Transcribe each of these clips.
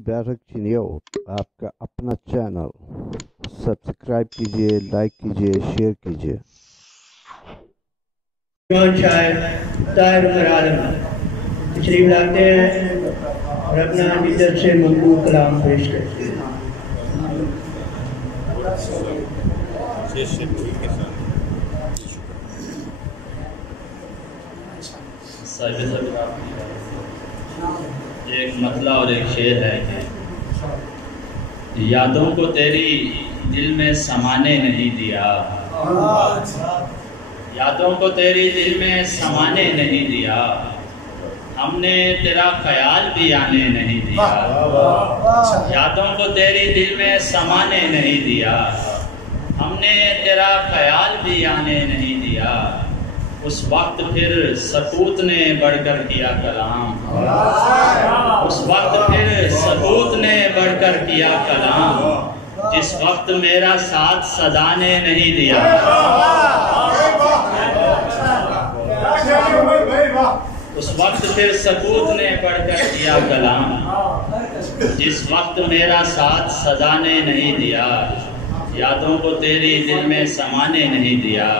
बैठक चिनियो आपका अपना चैनल सब्सक्राइब कीजिए, लाइक कीजिए, शेयर कीजिए। ताहिर उमर आलम तशरीफ लाते हैं और अपना नीदर से मकबूल कलाम पेश करते हैं। एक मतला और एक शेर है कि यादों को तेरी दिल में समाने नहीं दिया, यादों को तेरी दिल में समाने नहीं दिया, हमने तेरा ख्याल भी आने नहीं दिया, यादों को तेरी दिल में समाने नहीं दिया, हमने तेरा ख्याल भी आने नहीं दिया। उस वक्त फिर सकूत ने बढ़कर किया कलाम, उस वक्त फिर सकूत ने बढ़कर किया कलाम, जिस वक्त मेरा साथ सदा ने नहीं दिया, उस वक्त फिर सकूत ने बढ़कर किया कलाम, जिस वक्त मेरा साथ सदा ने नहीं दिया, यादों को तेरी दिल में समाने नहीं दिया,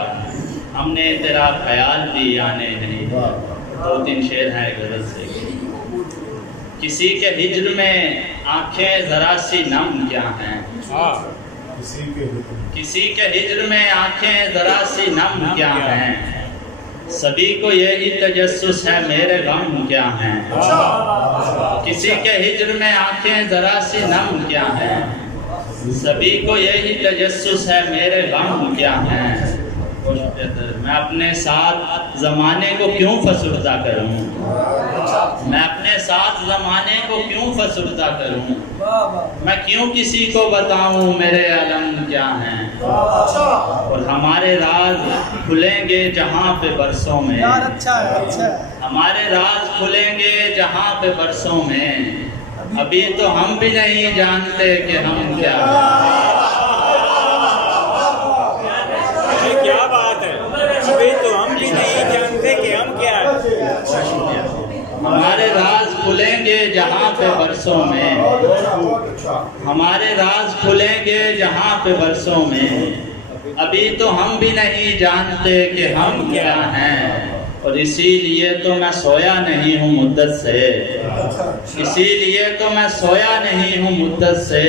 हमने तेरा ख्याल भी आने नहीं दिया। दो तीन शेर हैं गज़ल से। किसी के हिज्र में आंखें जरा सी नम क्या हैं, किसी के हिज्र में आंखें जरा सी नम क्या हैं, सभी को यही तजस्सुस है मेरे गम क्या हैं, किसी के हिज्र में आंखें जरा सी नम क्या हैं, सभी को यही तजस्सुस है मेरे गम क्या हैं। मैं अपने साथ ज़माने को क्यों फसुर्दा करूं, मैं अपने साथ ज़माने को क्यों फसुर्दा करूं, मैं क्यों किसी को बताऊं मेरे आलम क्या हैं, और हमारे राज खुलेंगे जहां पे बरसों में, हमारे राज खुलेंगे जहां पे बरसों में, अभी तो हम भी नहीं जानते कि हम क्या हैं। क्या बात है, अभी तो हम भी नहीं जानते कि हम क्या हैं। हमारे राज खुलेंगे जहाँ पे बरसों में, हमारे राज खुलेंगे जहाँ पे बरसों में, अभी तो हम भी नहीं जानते कि हम क्या हैं, और इसीलिए तो मैं सोया नहीं हूँ मुद्दत से, इसीलिए तो मैं सोया नहीं हूँ मुद्दत से,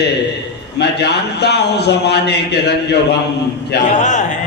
मैं जानता हूँ ज़माने के रंजो गम क्या है।